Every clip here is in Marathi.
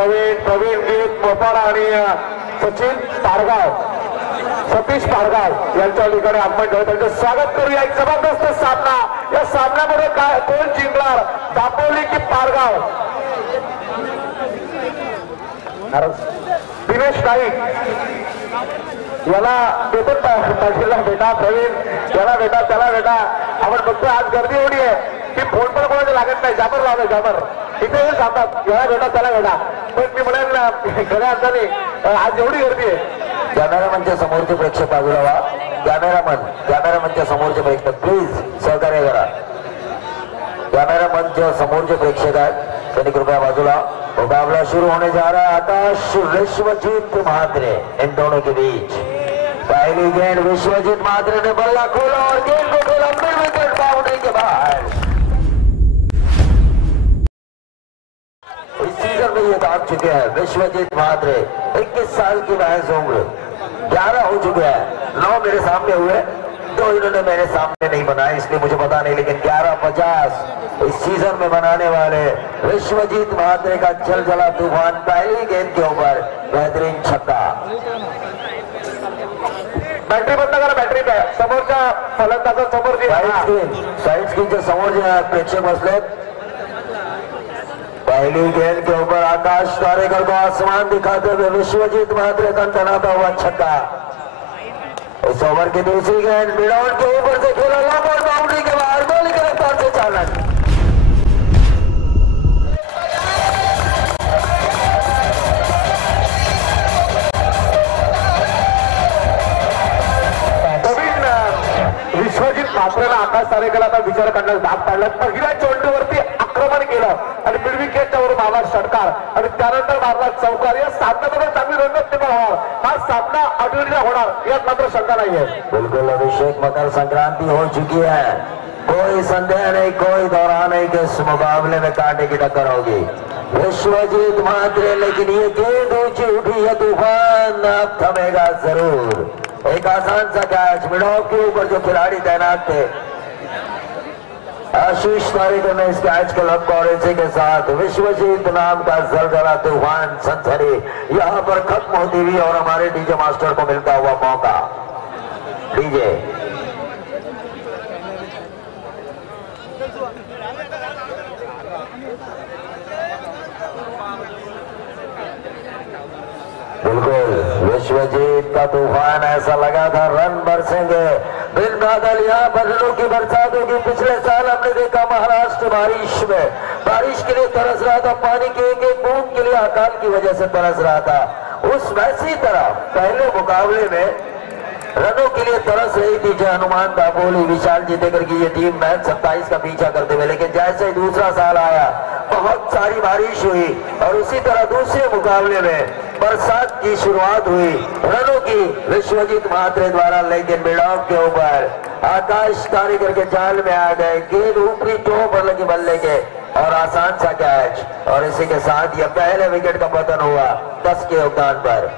प्रवीण गीत मोपाडा आणि सचिन पारगाव सतीश पारगाव यांच्या ठिकाणी आपण त्यांचं स्वागत करूया। एक जबरदस्त सामना, या सामन्यामध्ये काय कोण जिंकणार, दापोली की पारगाव? दिनेश नाईक याला देतो पाटीलला बेटा, प्रवीण याला बेटा, त्याला बेटा। आपण बघतो आज गर्दी एवढी आहे की फोन पण कोणाचे लागत नाही। जाबर लावलं जाबर इथे जातात, याला बेटा त्याला बेटा। पण मी म्हणेल खऱ्या अर्थाने आज एवढी गर्दी आहे। कॅमेरामनच्या समोरचे प्रेक्षक बाजूला व्हा। कॅमेरामनच्या समोरचे प्रेक्षक प्लीज सहकार्य करा। कॅमेरामनच्या समोरचे प्रेक्षक आहेत त्यांनी कृपया बाजूला। मुकाबला शुरू होने जा रहा है आकाश विश्वजीत महात्रे इन दोनों के बीच। पहली गेंद विश्वजीत महात्रे ने बल्ला खोला और गेंद को खेला मिड विकेट बाउंड्री के बाहर। इस सीजन में ये दाग चुके हैं विश्वजीत महात्रे। 21 साल की महज उम्र, 11 हो चुके हैं। 9 मेरे सामने हुए, 2 इन्होंने मेरे सामने नहीं बनाए इसलिए मुझे पता नहीं, लेकिन 11-50 इस सीजन में बनाने वाले विश्वजीत महात्रे का चलचला तूफान। पहली गेंद के ऊपर बेहतरीन छक्का। बॅटरी बंद करा, बॅटरी पे समोरच्या फलंदाजा समोर साइड स्क्रीनच्या समोर जे प्रेक्षक बसले। पहली गेंद के ऊपर आकाश तारेकर को आसमान दिखाते हुए विश्वजीत महात्रे का तनाता हुआ छक्का। इस ओवर की दूसरी गेंद मिडऑन के ऊपर से खेला लंबा बाउंड्री के बाहर, गोली के रफ्तार से चालन। विश्वजीत महात्रेला आकाश तारेकरला आता विचार करण्यास भाग पाडला। पहिल्या चेंडूवरती आक्रमण केलं आणि मिड विकेटच्या वर मारला षटकार आणि त्यानंतर मारला चौकार। या सामन्यामध्ये चांगली रंगत निर्माण होणार, हा सामना अडविडीला होणार यात मात्र शंका नाहीये। बिल्कुल अभिषेक, मकर संक्रांति हो चुकी है, कोई संदेह नहीं, कोई दौरा नहीं कि इस मुकाबले में कांटे की टक्कर होगी। विश्वजीत महात्रे, लेकिन ये गेंद ऊंची उठी है, तूफान अब थमेगा जरूर। एक आसान सा कैच, मिड ऑफ के ऊपर जो खिलाड़ी तैनात थे आशीष तारेकर ने इस कैच को लंबा और इसी के साथ विश्वजीत नाम का जलजला तूफान सनसनी यहां पर खत्म होती हुई और हमारे डीजे मास्टर को मिलता हुआ मौका। डीजे बिल्कुल विश्वजीत का तूफान, ऐसा लगा था रन बरसेंगे बिन बादल, यहाँ पर रनों की बरसात होगी। पिछले साल हमने देखा महाराष्ट्र बारिश के लिए तरस रहा था, पानी के एक एक बूंद के लिए अकाल की वजह से तरस रहा था। उस वैसी तरह पहले मुकाबले में रनों के लिए तरस रही थी जय हनुमान दापोली विशाल जीतेकर की ये टीम मैच 27 का पीछा करते हुए। लेकिन जैसे ही दूसरा साल आया बहुत सारी बारिश हुई और उसी तरह दूसरे मुकाबले में बरसात की शुरुआत हुई रनों की विश्वजीत महात्रे द्वारा। लेकिन मिड ऑफ के ऊपर आकाश तारेकर के जाल में आ गए, गेंद ऊपरी टो पर लगी बल्ले के और आसान सा कैच और इसी के साथ यह पहले विकेट का पतन हुआ 10 के योगदान पर।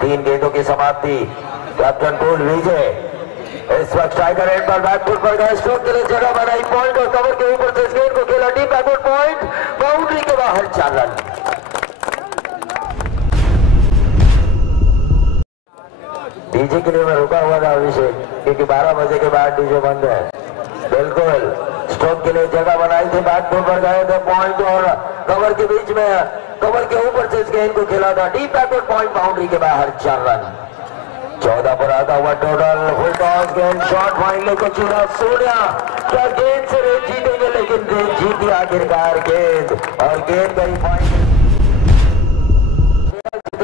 3 गेंदों की समाप्ति। कैप्टन कूल विजय इस वक्त स्ट्राइकर एंड पर बैकफुट पर गए, स्ट्रोक के लिए जगह बनाई, पॉइंट और कवर के ऊपर से इस गेंद को खेला डीप बैकवर्ड पॉइंट, बाउंड्री के बाहर 4 रन। डीजे के लिए मैं रुका हुआ था अभिषेक, क्योंकि 12 बजे के बाद डीजे बंद है। बिल्कुल स्ट्रोक के लिए जगह बनाई थी, बैकफुट पर गए थे, पॉइंट और कवर के बीच में, कवर के ऊपर से इस गेंद को खेला था डीप बैकवर्ड पॉइंट, बाउंड्री के बाहर 4 रन। 14 पर आता हुआ टोटल, फुल टॉस गेंद, शॉट फाइनल को चुना सोनिया, क्या गेंद से रेस जीतेंगे, लेकिन रेस जीती आखिरकार गेंद और गेंद गई फाइनल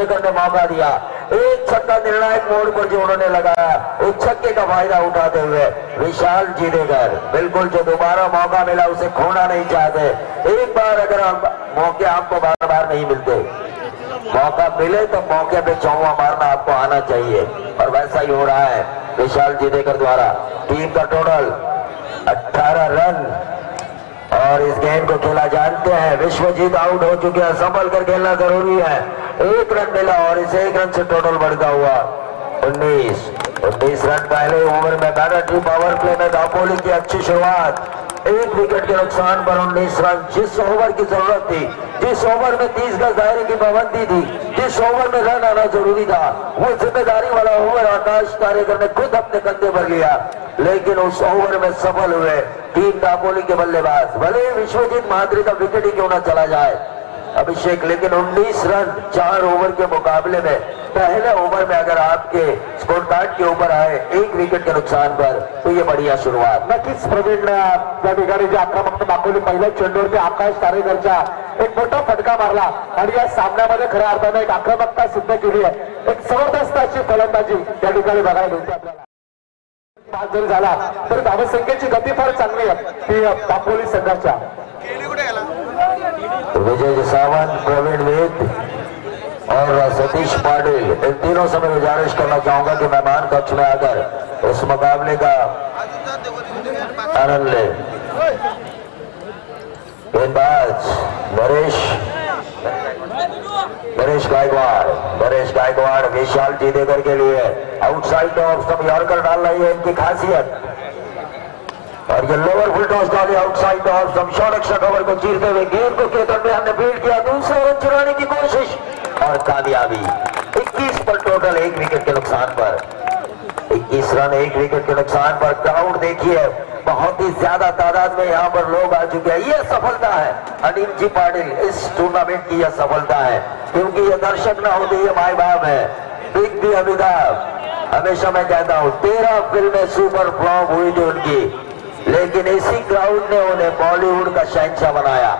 करने मौका दिया। एक छक्का निर्णायक मोड़ पर जो उन्होंने लगाया, उस छक्के का फायदा उठाते हुए विशाल जीतेकर बिल्कुल जो दोबारा मौका मिला उसे खोना नहीं चाहते। एक बार अगर मौके आपको बार बार नहीं मिलते, मौका मिले तो मौके पे चौवा मारना आपको आना चाहिए और वैसा ही हो रहा है विशाल जीतेकर द्वारा। टीम का टोटल 18 रन और इस गेंद को खेला जानते हैं विश्वजीत आउट हो चुके हैं, संभल कर खेलना जरूरी है। 1 रन मिला और इस 1 रन से टोटल बढ़ता हुआ 19 रन। पहले ओवर में बैटरी पावर प्ले में दापोली की अच्छी शुरुआत, एक विकेट के नुकसान पर 19 रन। जिस ओवर की जरूरत थी, जिस ओवर में 30 गज दायरे की पाबंदी थी, जिस ओवर में रन आना जरूरी था, वो जिम्मेदारी वाला ओवर आकाश कारेकर ने खुद अपने कंधे पर लिया, लेकिन उस ओवर में सफल हुए टीम दापोली के बल्लेबाज। भले विश्वजीत महात्री का विकेट ही क्यों ना चला जाए अभिषेक, लेकिन 19 रन 4 ओवर के मुकाबले में पहले ओवर में अगर आपके स्कोर कार्ड के ऊपर आए एक विकेट के नुकसान पर, तो ये बढ़िया शुरुआत। नक्कीच प्रवीण त्या ठिकाणी जे आक्रमकता दाखवली पहिल्या चेंडूवरती आकाश कारेकरच्या एक मोठा फटका मारला आणि या सामन्यामध्ये खऱ्या अर्थाने एक आक्रमकता सिद्ध केली आहे। एक जबरदस्त अशी फलंदाजी त्या ठिकाणी बघायला मिळते आपल्याला। 5 जरी झाला तर धावसंख्येची गती फार चांगली आहे ती दापोली संघाच्या। विजय सावंत, प्रवीण वेद और सतीश पाटिल, इन तीनों से मैं गुजारिश करना चाहूंगा कि मेहमान कक्ष में आकर इस मुकाबले का आनंद ले। गेंदबाज नरेश गायकवाड़ विशाल जीतेकर के लिए आउटसाइड ऑफ स्टंप यॉर्कर डाल रही है इनकी खासियत, और ये लोअर फुल टॉस डाली outside off stump. Shot extra cover को चीरते हुए गेंद को केतन में हमने फील्ड किया, दूसरा रन चुराने की कोशिश और कामयाबी। 21 पर टोटल, 1 विकेट के नुकसान पर 21 रन 1 विकेट के नुकसान पर। क्राउड देखिए बहुत ही ज्यादा तादाद में यहाँ पर लोग आ चुके हैं। ये सफलता है अनिल जी पाटिल, इस टूर्नामेंट की यह सफलता है, क्योंकि ये दर्शक ना होते ये माई बाप है। बिग बी अमिताभ, हमेशा मैं कहता हूँ 13 फिल्में सुपर फ्लॉप हुई थी उनकी, लेकिन इसी क्राउड ने उन्हें बॉलीवुड का शहंशाह बनाया।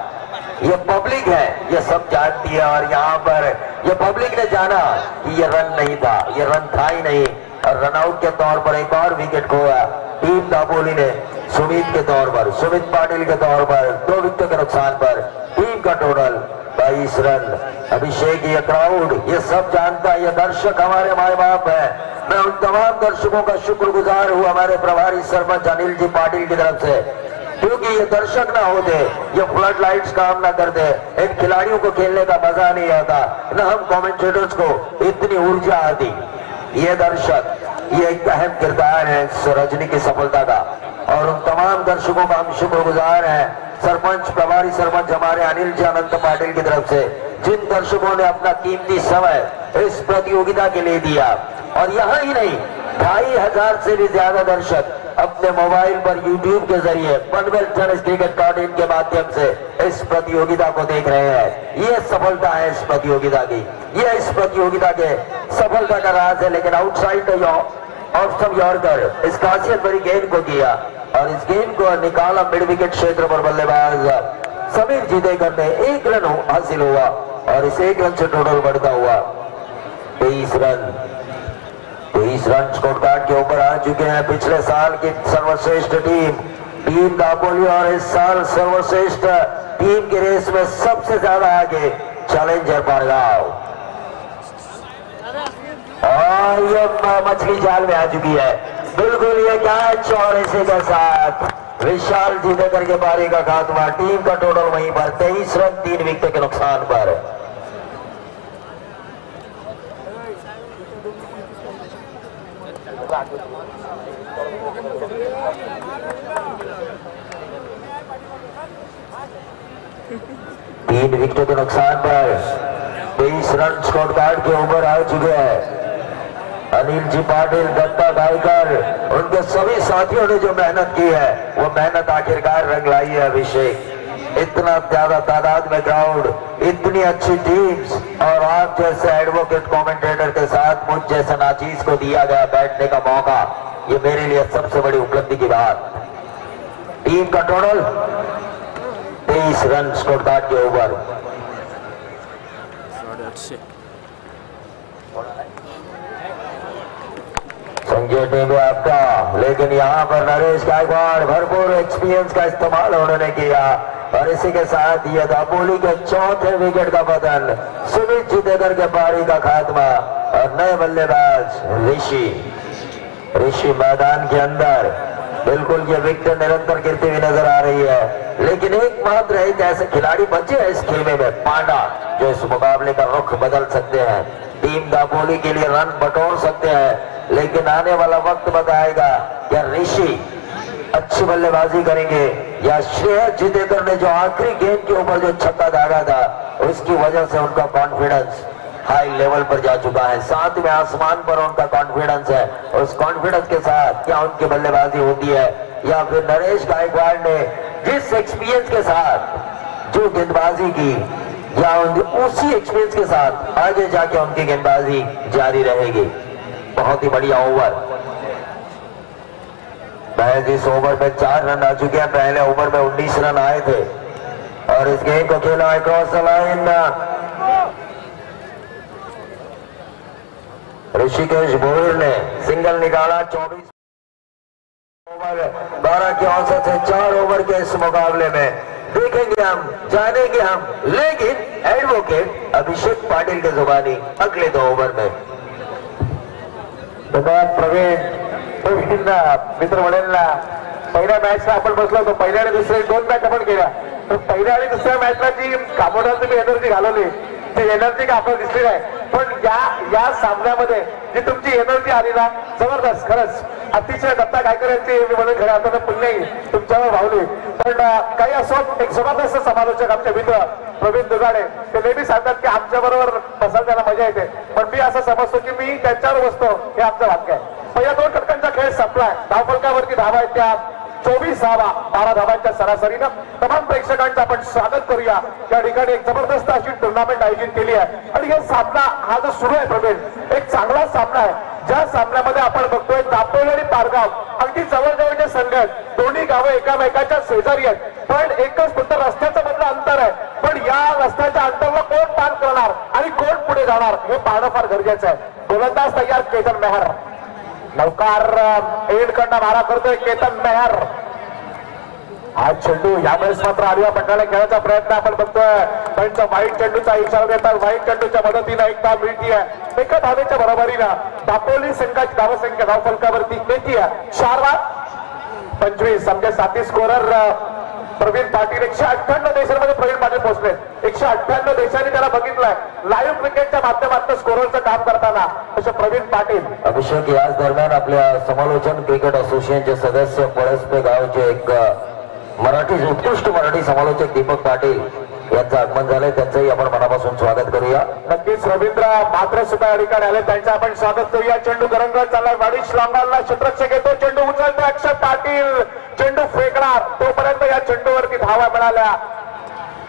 ये पब्लिक है, ये सब जानती है, और यहाँ पर ये पब्लिक ने जाना कि ये रन नहीं था, ये रन था ही नहीं, और रनआउट के तौर पर एक और विकेट खोया टीम दापोली ने सुमित के तौर पर, सुमित पाटिल के तौर पर 2 विकेट के नुकसान पर टीम का टोटल 22 रन। अभिषेक, ये क्राउड ये सब जानता है, ये दर्शक हमारे माए बाप है। मैं उन तमाम दर्शकों का शुक्रगुजार हूँ हमारे प्रभारी सरपंच अनिल जी पाटिल की तरफ से, क्योंकि ये दर्शक ना होते, ये फ्लड लाइट्स काम ना करते, इन खिलाड़ियों को खेलने का मजा नहीं आता, न हम कमेंटेटर्स को इतनी ऊर्जा आती। ये दर्शक, ये एक अहम किरदार है इस रजनी की सफलता का, और उन तमाम दर्शकों का हम शुक्रगुजार हैं सरपंच, प्रभारी सरपंच हमारे अनिल जी अनंत पाटिल की तरफ से, जिन दर्शकों ने अपना कीमती समय इस प्रतियोगिता के लिए दिया। और यहाँ ही नहीं, 2500 से भी ज्यादा दर्शक अपने मोबाइल पर YouTube के जरिए पनवेल टेनिस क्रिकेट टॉर्नामेंट के माध्यम से इस प्रतियोगिता को देख रहे हैं। ये सफलता है इस प्रतियोगिता की, ये इस प्रतियोगिता के सफलता का राज है। लेकिन आउटसाइड ऑफ स्टंप यॉर्कर इस खासियत भरी गेंद को किया, और इस गेंद को निकाला मिड विकेट क्षेत्र पर बल्लेबाज समीर जीतेकर ने। 1 रन हासिल हुआ, और इस 1 रन से टोटल बढ़ता हुआ 23 रन। 23 रन स्कोर कार्ड के ऊपर आ चुके हैं पिछले साल की सर्वश्रेष्ठ टीम दापोली, और इस साल सर्वश्रेष्ठ टीम की रेस में सबसे ज्यादा आगे चैलेंजर पारगांव, और ये मछली जाल में आ चुकी है। बिल्कुल ये कैच, और इसी के साथ विशाल जीतेकर के पारी का खात्मा। टीम का टोटल वहीं पर 23 रन 3 विकेट के नुकसान पर। तीन विकेट के नुकसान पर 23 रन स्कोर कार्ड के ऊपर आ चुके हैं अनिल जी पाटिल, दत्ता गायकर, उनके सभी साथियों ने जो मेहनत की है वो मेहनत आखिरकार रंग लाई है। अभिषेक, इतना ज्यादा तादाद में क्राउड, इतनी अच्छी टीम्स, और आप जैसे एडवोकेट कमेंटेटर के साथ मुझ जैसे नाचीज को दिया गया बैठने का मौका, ये मेरे लिए सबसे बड़ी उपलब्धि की बात। टीम का टोटल 23 रन स्कोर कार्ड के ऊपर। संजय टीम आपका, लेकिन यहाँ पर नरेश गायकवाड़ भरपूर एक्सपीरियंस का इस्तेमाल उन्होंने किया, और इसी के साथ ये दापोली के चौथे विकेट का पतन, सुमित जीतेकर के पारी का खात्मा, और नए बल्लेबाज ऋषि मैदान के अंदर। बिल्कुल ये विकेट निरंतर गिरती हुई नजर आ रही है, लेकिन एकमात्र एक ऐसे खिलाड़ी बचे हैं इस खेमे में, पांडा, जो इस मुकाबले का रुख बदल सकते हैं, टीम दापोली के लिए रन बटोर सकते हैं। लेकिन आने वाला वक्त बताएगा क्या ऋषि अच्छी बल्लेबाजी करेंगे या श्रेयस जितेकर ने जो आखिरी गेंद के ऊपर जो छक्का दागा था उसकी वजह से उनका कॉन्फिडेंस हाई लेवल पर जा चुका है, साथ में आसमान पर उनका कॉन्फिडेंस है। उस कॉन्फिडेंस के साथ क्या उनकी बल्लेबाजी होती है या फिर नरेश गायकवाड़ ने जिस एक्सपीरियंस के साथ जो गेंदबाजी की या उसी एक्सपीरियंस के साथ आगे जाके उनकी गेंदबाजी जारी रहेगी। बहुत ही बढ़िया ओवर। महज इस ओवर में 4 रन आ चुके हैं, पहले ओवर में 19 रन आए थे और इस गेंद को खेला है cross the line. Rishikesh Bhoir ने सिंगल निकाला। 24 ओवर 12 के औसत से 4 ओवर के इस मुकाबले में देखेंगे हम, जानेंगे हम, लेकिन एडवोकेट अभिषेक पाटिल के जुबानी अगले 2 ओवर में। प्रवीण मित्र म्हणेलला पहिल्या मॅचला आपण बसलो होतो, पहिल्या आणि दुसऱ्या 2 मॅच आपण केल्या, तर पहिल्या आणि दुसऱ्या मॅचला जी कामोडाला तुम्ही एनर्जी घालवली ती एनर्जी का आपल्याला दिसली नाही, पण या सामन्यामध्ये जी तुमची एनर्जी आली ना जबरदस्त, खरंच अतिशय दत्ता गायकर यांची मी म्हणून खऱ्या अर्थानं पुन्हा तुमच्यावर भावली। पण काही असो, एक जबरदस्त समालोचक आमचे मित्र प्रवीण दुगाडे ते नेहमी सांगतात की आमच्या बरोबर बसायला त्यांना मजा येते, पण मी असं समजतो की मी त्यांच्यावर बसतो हे आमचं वाक्य आहे। पहिल्या 2 षटकांचा खेळ संपलाय, धावफलकावरती धावा आहेत त्या 24 धावा 12 धावांच्या सरासरीनं। तमाम प्रेक्षकांचं आपण स्वागत करूया। या ठिकाणी एक जबरदस्त अशी टुर्नामेंट आयोजित केली आहे आणि हे सामना हा जो सुरू आहे प्रवीण एक चांगला सामना आहे, ज्या सामन्यामध्ये आपण बघतोय दापोली आणि पारगाव अगदी जवळजवळचे संघ आहेत, दोन्ही गावं एकामेकाच्या शेजारी आहेत, पण एकच फक्त रस्त्याचं मधलं अंतर आहे, पण या रस्त्याच्या अंतराला कोण पार करणार आणि कोण पुढे जाणार हे पाहणं फार गरजेचं आहे। गोलंदाज तयार केतन मेहर, लवकर एंडकडनं मारा करतोय केतन मेहर। हा चेंडू यावेळेस मात्र आलिया पटणाला खेळायचा प्रयत्न आपण बघतोय, त्यांचा वाईट चेंडूचा इशारा देतात, वाईट चेंडूच्या मदतीने एक धाव मिळतीये, एका धावेच्या बरोबरीनं दापोली संघाची धावसंख्या धावफलकावरती येते 4 बाद 25 समजे 7 स्कोरर प्रवीण पाटील। 158 देशांमध्ये प्रवीण पाटील पोहोचले, 158 देशांनी त्याला बघितलंय लाईव्ह क्रिकेटच्या माध्यमातून स्कोररचं काम करताना असे प्रवीण पाटील। अभिषेक याच दरम्यान आपल्या समालोचन क्रिकेट असोसिएशनचे सदस्य पळसपे गावचे एक मराठी उत्कृष्ट मराठी समालोचक दीपक पाटील यांचं आगमन झालंय, त्यांचंही आपण मनापासून स्वागत करूया। नक्कीच रवींद्र मात्र सुद्धा या ठिकाणी आले, त्यांचं आपण स्वागत करूया। चेंडू गरंगत चाललाय, वाडिश लॉंगालला क्षेत्ररक्षक येतो, चेंडू उचलतो अक्षर पाटील, चेंडू फेकणार तोपर्यंत या चेंडूवरती धावा मिळाल्या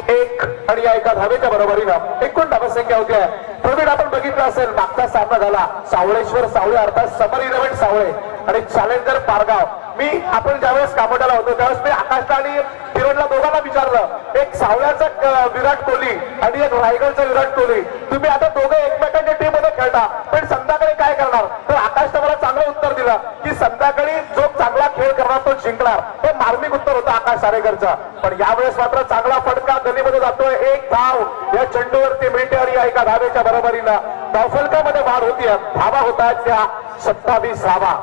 1 आणि या एका धावेच्या बरोबरीनं एकूण धावसंख्या होती आहे। प्रवीण आपण बघितलं असेल मागचा सामना झाला सावळेश्वर सावळे अर्थात समर इलेव्हन सावळे आणि चॅलेंजर पारगाव। आपण ज्यावेळेस कामोड्याला होतो त्यावेळेस मी आकाशला आणि किरणला दोघांना विचारलं, एक सावळ्याचा विराट कोहली आणि एक रायगडचा विराट कोहली, तुम्ही आता दोघे एकमेकांच्या टीम मध्ये खेळता, पण संध्याकाळी काय करणार? तर आकाशने मला चांगलं उत्तर दिलं की संध्याकाळी जो चांगला खेळ करणार तो जिंकणार। हे मार्मिक उत्तर होतं आकाश सारेकरचं, पण यावेळेस मात्र चांगला फटका गलीमध्ये जातोय, 1 धाव या चेंडूवरती मिळते आणि या एका धावेच्या बरोबरीनं धावफलकामध्ये वाढ होतीये। धावा होत आहेत त्या 27 धावा,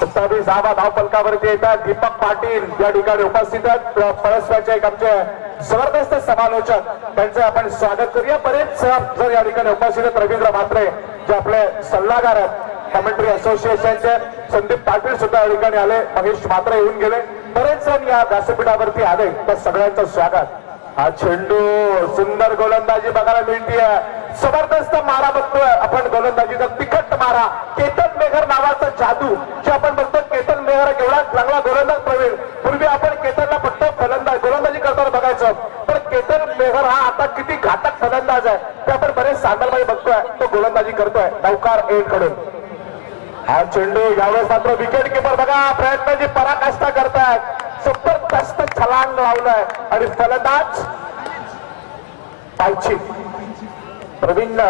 27 धावा धावफलकावरती येतात। दीपक पाटील या ठिकाणी उपस्थित आहेत, पळसव्याचे एक आमचे जबरदस्त समालोचक, त्यांचं आपण स्वागत करूया। बरेच जर या ठिकाणी उपस्थित आहेत, रवींद्र म्हात्रे जे आपले सल्लागार आहेत कमेंट्री असोसिएशनचे, संदीप पाटील सुद्धा या ठिकाणी आले, महेश म्हात्रे येऊन गेले, बरेच जण या व्यासपीठावरती आले, तर सगळ्यांचं स्वागत। हा चेंडू सुंदर गोलंदाजी बघायला मिळतीये, जबरदस्त मारा बघतोय आपण गोलंदाजीचा तिखट मारा। केतन मेहर नावाचा जादू जे आपण बघतो, केतन मेहर एवढा चांगला गोलंदाज प्रवीण, पूर्वी आपण केतनला फक्त फलंदाज गोलंदाजी करताना बघायचो, पण केतन मेहर हा आता किती घातक फलंदाज आहे ते आपण बरेच सँडलमध्ये बघतोय, तो गोलंदाजी करतोय नौकार एंड कडून। हा चेंडू यावेळेस मात्र विकेट किपर बघा प्रयत्नाची पराकाष्ठा करतायत, जबरदस्त छलांग लावलाय आणि फलंदाज पायची। प्रवीण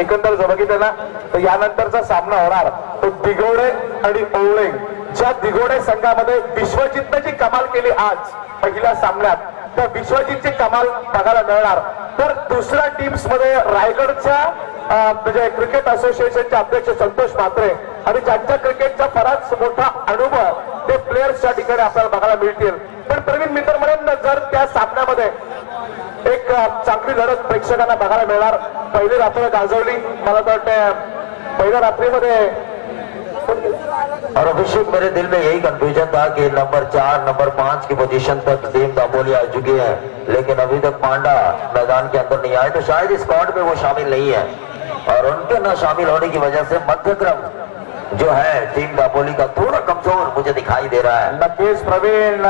एकंदर जर बघितलं ना तर यानंतरचा सामना होणार तो दिघोडे आणि ओवळे, ज्या दिघोडे संघामध्ये विश्वजितने जी कमाल केली आज पहिल्या सामन्यात, त्या विश्वजितची कमाल बघायला मिळणार। तर दुसऱ्या टीम्स मध्ये रायगडच्या म्हणजे क्रिकेट असोसिएशनचे अध्यक्ष संतोष म्हात्रे आणि ज्यांच्या क्रिकेटचा फारच मोठा अनुभव ते प्लेयर्स त्या ठिकाणी आपल्याला बघायला मिळतील। पण प्रवीण मित्र म्हणून जर त्या सामन्यामध्ये एक चांगली लढत प्रेक्षकांना बघायला मिळणार। पहिली रात्र गाजवली, मला तर वाटतं पहिल्या रात्रीमध्ये और अभिषेक मेरे दिल में यही कंफ्यूजन था कि नंबर 4 नंबर 5 की पोजीशन तक टीम दापोली आ चुकी है, लेकिन अभी तक पांडा मैदान के अंदर नहीं आए, तो शायद स्क्वाड में वो शामिल नहीं है और उनके न शामिल होने की वजह से मध्यक्रम जो है टीम दापोली का थोड़ा कमजोर मुझे दिखाई दे रहा है। नक्कीच प्रवीण,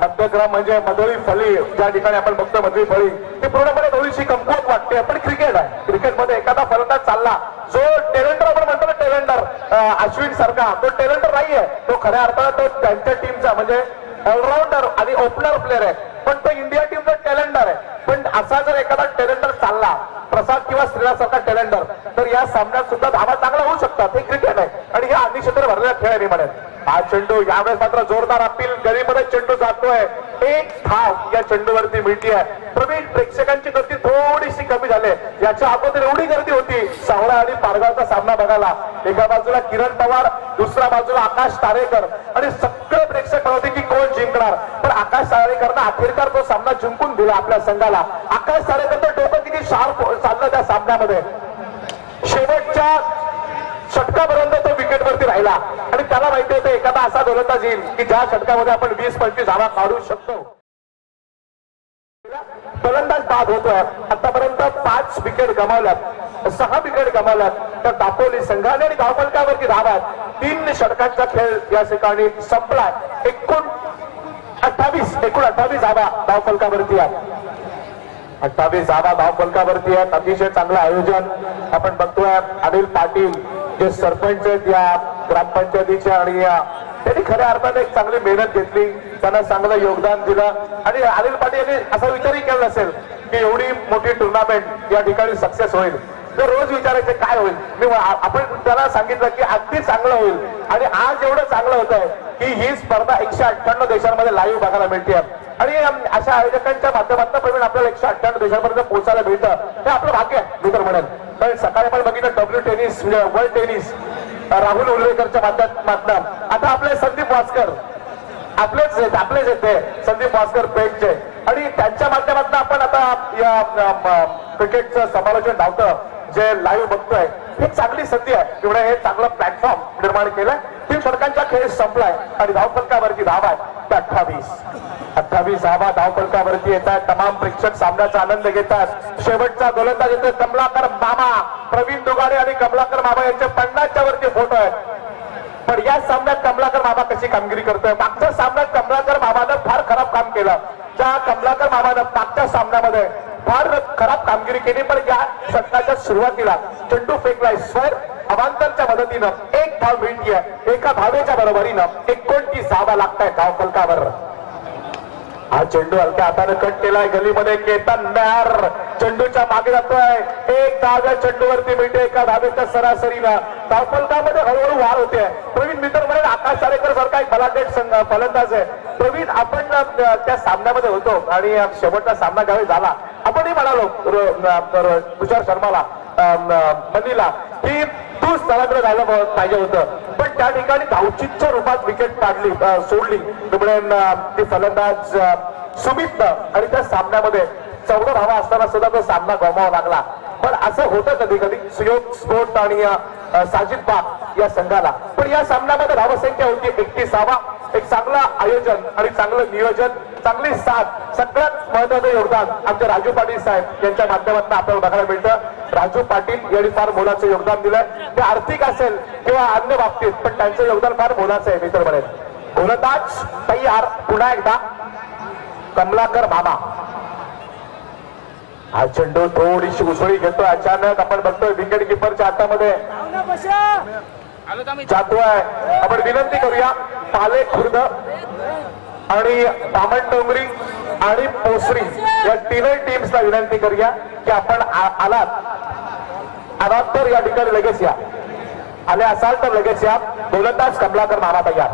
मध्यक्रम म्हणजे मधोळी फळी ज्या ठिकाणी आपण बघतो मधोळी फळी ती पूर्णपणे थोडीशी कमकुवत वाटते, पण क्रिकेट आहे, क्रिकेटमध्ये एखादा फलंदाज चालला जो टेलेंटर आपण म्हणतो ना, टेलेंटर अश्विन सारखा तो टेलेंटर नाहीये, तो खऱ्या अर्थानं तो त्यांच्या टीमचा म्हणजे ऑलराऊंडर आणि ओपनर प्लेअर आहे, पण तो इंडिया टीमचा टेलेंटर आहे. पण असा जर एखादा टेलेंटर चालला प्रसाद किंवा श्रीराज सारखा टेलेंटर, तर या सामन्यात सुद्धा धावा चांगला होऊ शकतात. हे क्रिकेट आहे आणि हे अनिश्चित भरलेला खेळ आहे म्हणेल. हा चेंडू यावेळेस मात्र जोरदार अपील गलीमध्ये चेंडू जातोय, एक धाव या चेंडूवरती मिळती आहे. प्रवीण, प्रेक्षकांची गर्दी थोडीशी कमी झाली, याच्या अगोदर एवढी गर्दी होती सावळा आणि पारगावचा सामना बघायला. एका बाजूला किरण पवार, दुसऱ्या बाजूला आकाश तारेकर आणि सगळे प्रेक्षक होते की कोण जिंकणार, पण आकाश तारेकरनं अखेरकार तो सामना जिंकून दिला आपल्या संघाला. आकाश तारेकरचं डोकं किती शार्प चाललं त्या सामन्यामध्ये, शेवटच्या षटकापर्यंत तो विकेटवरती राहिला आणि त्याला माहिती होतं एखादा असा गोलंदाज येईल की ज्या षटकामध्ये आपण 20-25 धावा काढू शकतो. फलंदाज बाद होतोय. आतापर्यंत 5 विकेट गमावल्यात, 6 विकेट गमावल्यात, तर दापोली संघाने आणि धावफलकावरती धावा 3 षटकांचा खेळ या ठिकाणी संपलाय. एकूण 28 धावा धावफलकावरती आहेत. 28 धावा धावफलकावरती आहेत. अतिशय चांगलं आयोजन आपण बघतोय. अनिल पाटील जे सरपंच आहेत या ग्रामपंचायतीचे आणि त्यांनी खऱ्या अर्थाने एक चांगली मेहनत घेतली, त्यांना चांगलं योगदान दिलं आणि अनिल पाटील यांनी असा विचारही केला नसेल की एवढी मोठी टुर्नामेंट या ठिकाणी सक्सेस होईल. तर रोज विचारायचे काय होईल, मी आपण त्याला सांगितलं की अगदी चांगलं होईल आणि आज एवढं चांगलं होत आहे की ही स्पर्धा 158 देशांमध्ये लाईव्ह बघायला मिळते आणि अशा आयोजकांच्या माध्यमातून प्रवीण आपल्याला 158 देशांपर्यंत पोहोचायला मिळतं, हे आपलं भाग्य आहे मी तर म्हणेन. कारण सकाळी आपण बघितलं डब्ल्यू टेनिस म्हणजे वर्ल्ड टेनिस राहुल उल्वेकरच्या माध्यमातून, आता आपले संदीप वास्कर आपलेच येते संदीप वास्कर पेठचे आणि त्यांच्या माध्यमातून आपण आता या क्रिकेटचं समालोचन धावतं जे लाईव्ह बघतोय, ही चांगली संधी आहे. एवढं हे चांगलं प्लॅटफॉर्म निर्माण केलंय. 3 षटकांचा खेळ संपलाय आणि धावफलकावरती धावा आहे 28 धावा धावफलकावरती येत आहेत. तमाम प्रेक्षक सामन्याचा आनंद घेतात. शेवटचा गोलंदाज येतोय कमलाकर मामा, प्रवीण दुगाडे आणि कमलाकर मामा यांचे 50च्या वरती फोटो आहेत. पण या सामन्यात कमलाकर मामा कशी कामगिरी करतोय, मागच्या सामन्यात कमलाकर मामानं फार खराब काम केलं. त्या कमलाकर मामानं मागच्या सामन्यामध्ये फार खराब कामगिरी केली, पण या षटकाच्या सुरुवातीला चेंडू फेकलाय स्वर अवांतरच्या मदतीनं 1 धाव मिळतीये. एका धावेच्या बरोबरीनं 29 धावा लागतायत धावफलकावर. हा चेंडू हलक्या हाताने कट केलाय गलीमध्ये. केतन नायर चेंडूच्या मागे जातोय. 1 धाव या चेंडूवरती मिळते एका धावेच्या सरासरीनं. धावफलकामध्ये हळूहळू वाढ होते. प्रवीण मित्र म्हणेल आकाश तारेकर सारखा एक बलाढ्य फलंदाज आहे. प्रवीण, आपण त्या सामन्यामध्ये होतो आणि शेवटचा सामना ज्यावेळी झाला आपणही म्हणालो तुषार शर्माला मनीला की तू स्थलांतर झालं पाहिजे होतं, पण त्या ठिकाणी धावचीच्या रूपात विकेट काढली सोडली ती फलंदाज सुमितनं आणि त्या सामन्यामध्ये 14 धावा असताना सुद्धा तो सामना गमावा लागला. पण असं होतं कधी कधी सुयोग स्पोर्ट आणि साजिद बाग या संघाला. पण या सामन्यामध्ये धावसंख्या होती 31 धावा. एक चांगलं आयोजन आणि चांगलं नियोजन, चांगली साथ, सगळ्यात महत्वाचं योगदान आमचे राजू पाटील साहेब यांच्या माध्यमातून आपल्याला बघायला मिळतं. राजू पाटील यांनी फार मोलाचं योगदान दिलंय, ते आर्थिक असेल किंवा अन्य बाबतीत, पण त्यांचं योगदान फार मोलाचं आहे मित्र म्हणेल. गोलंदाज तयार पुन्हा एकदा कमलाकर मामा. हा चेंडू थोडीशी उसळी घेतोय अचानक. आपण बघतोय विकेट किपरच्या हातामध्ये जातोय. आपण विनंती करूया पाले खुर्द आणि बामणडोंगरी आणि पोसरी या 3 टीम्सला विनंती करूया की आपण आलात तर या ठिकाणी लगेच या, आले असाल तर लगेच या. गोलंदाज कमलाकर मामा तयार.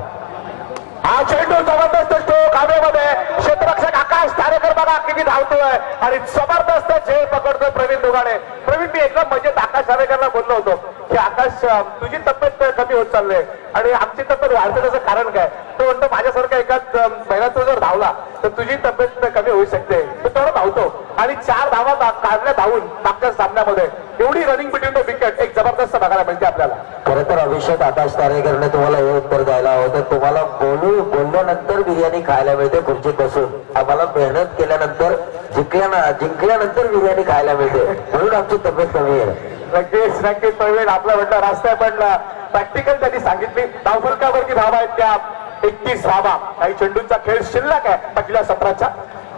हा चेंडू जबरदस्त स्ट्रोक हवेमध्ये. क्षेत्ररक्षक आकाश तारेकर बघा किती धावतोय आणि जबरदस्त झेल पकडतोय प्रवीण दुगाडे. प्रवीण, मी एकदम मजेत आकाश तारेकरला बोललो होतो की आकाश तुझी तब्येत कमी होत चालली आणि आमची तब्येत वाढते त्याचं कारण काय. तो म्हणतो माझ्यासारखा एकाच महिन्यात जर धावला तर तुझी तब्येत कमी होऊ शकते. तो तेवढं धावतो आणि 4 धावा काढल्या धावून मागच्या सामन्यामध्ये. एवढी रनिंग बिटवीन द विकेट एक जबरदस्त बघायला मिळते आपल्याला. खरं तर अभिषेक परीक्षक आकाश तारेकरने तुम्हाला हे उत्तर द्यायला हवं तर तुम्हाला बोलल्यानंतर बिर्याणी खायला मिळते खुर्चीत बसून आम्हाला मेहनत केल्यानंतर जिंकल्यानंतर बिर्याणी खायला मिळते म्हणून आमची तब्येत कमी आहे. नक्कीच प्रवीण आपला म्हटलं रस्त्या पडला प्रॅक्टिकल त्यांनी सांगितली. धावफलकावरती धावा आहेत त्या 31 धावा. काही चेंडूंचा खेळ शिल्लक आहे पहिल्या सत्राच्या.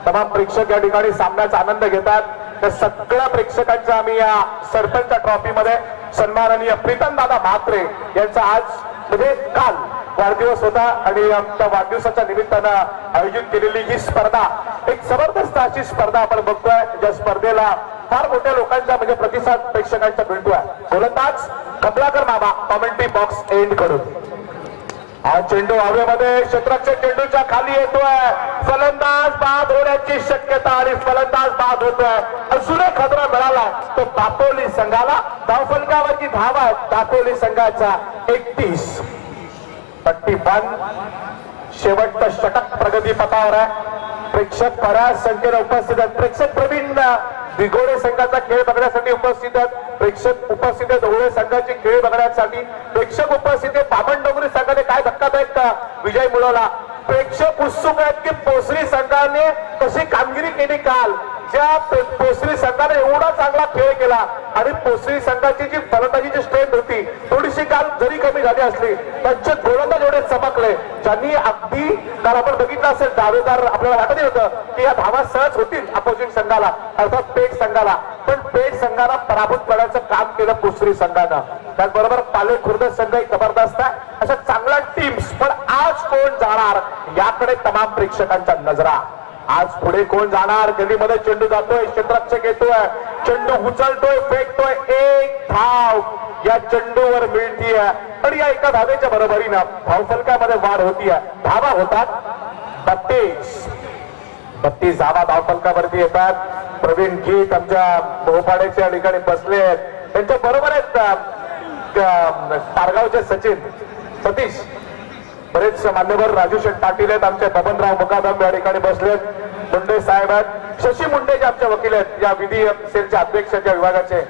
तमाम प्रेक्षक या ठिकाणी सामन्याचा आनंद घेतात. तर सगळ्या प्रेक्षकांचा आम्ही या सरपंच ट्रॉफीमध्ये सन्माननीय प्रीतम दादा म्हात्रे यांचा आज म्हणजे काल वाढदिवस होता आणि त्या वाढदिवसाच्या निमित्तानं आयोजित केलेली ही स्पर्धा एक जबरदस्त अशी स्पर्धा आपण बघतोय. ज्या स्पर्धेला फार मोठ्या लोकांचा म्हणजे प्रतिसाद प्रेक्षकांचा मिळतोय. गोलंदाज कमलाकर मामा कॉमेंट्री बॉक्स एंड कडून हा चेंडू हवेमध्ये क्षेत्ररक्षक चेंडूच्या खाली येतोय. फलंदाज बाद होण्याची शक्यता आणि फलंदाज बाद होतोय. अजून एक खतरा मिळाला तो दापोली संघाला. धावफलकावरची धाव आहे दापोली संघाचा 31. पट्टी बंद. शेवटचं षटक प्रगती पथावर आहे. प्रेक्षक बऱ्याच संख्येने उपस्थित आहेत. प्रेक्षक प्रवीण दिगोडे संघाचा खेळ बघण्यासाठी उपस्थित आहेत. प्रेक्षक उपस्थित आहेत धुळे संघाची खेळ बघण्यासाठी. प्रेक्षक उपस्थित आहेत बामणडोंगरी संघाने काय धक्कादायक विजय मिळवला. प्रेक्षक उत्सुक आहेत की पोसरी संघाने कशी कामगिरी केली काल. ज्या पोसरी संघाने एवढा चांगला खेळ केला आणि पोसरी संघाची जी फलंदाजीची स्ट्रेंथ होती थोडीशी काल जरी कमी झाली असली त्यांचे गोलंदाज एवढे चमकले ज्यांनी अगदी काल आपण बघितलं असेल दावेदार आपल्याला वाटत होतं की या धावा सहज होतील अपोजिट संघाला अर्थात पेठ संघाला. पण पेठ संघाला पराभूत करण्याचं काम केलं पोसरी संघानं. त्याचबरोबर पाले खुर्द संघ एक जबरदस्त आहे. अशा चांगल्या टीम्स. पण आज कोण जाणार याकडे तमाम प्रेक्षकांच्या नजरा. आज पुढे कोण जाणार. गलीमध्ये चेंडू जातोय क्षेत्ररक्षक येतोय चेंडू उचलतोय फेकतोय. एक धाव या चेंडूवर मिळतीये आणि या एका धावेच्या बरोबरीनं धावफलकामध्ये वाढ होतीये. धावा होतात 32 धावा धावफलकावरती येतात. प्रवीण गीत आमच्या बहुपाड्याच्या ठिकाणी बसले आहेत. त्यांच्या बरोबर आहेत पारगावचे सतीश बरेच मान्यवर राजू शेठ पाटील आहेत. आमचे बबनराव मुकादम या ठिकाणी बसलेत. मुंडे साहेब आहेत. शशी मुंडे जे आमच्या वकील आहेत या विधी सेलचे अध्यक्ष त्या विभागाचे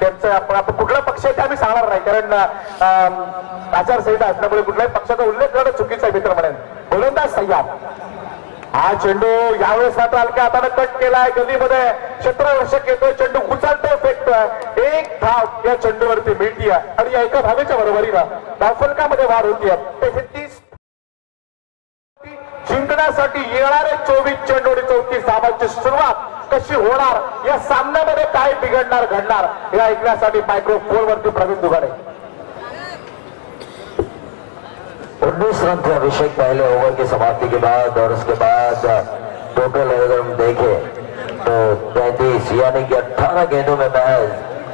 त्यांचं आपण कुठला पक्ष आहे ते आम्ही सांगणार नाही कारण आचारसंहिता असल्यामुळे कुठल्याही पक्षाचा उल्लेख करणं चुकीचा आहे मित्र म्हणेन. गोलंदाज सय्याद. हा चेंडू यावेळेस मात्र हलक्या हाताने कट केलाय. गलीमध्ये क्षेत्ररक्षक येतोय चेंडू उचलतोय फेकतोय. एक धाव या चेंडूवरती मिळतीये आणि या एका धावेच्या बरोबरीनं धावफलकामध्ये वाढ होतीये. 33 जिंकण्यासाठी येणारे 24 चेंडू आणि 34 धावांची सुरुवात कशी होणार या सामन्यामध्ये काय बिघडणार घडणार हे ऐकण्यासाठी मायक्रोफोन वरती प्रवीण दुगाडे. 19 रन थे अभिषेक पहले ओवर की समाप्ति के बाद और उसके बाद टोटल अगर हम देखें तो 33 यानी कि 18 गेंदों में महज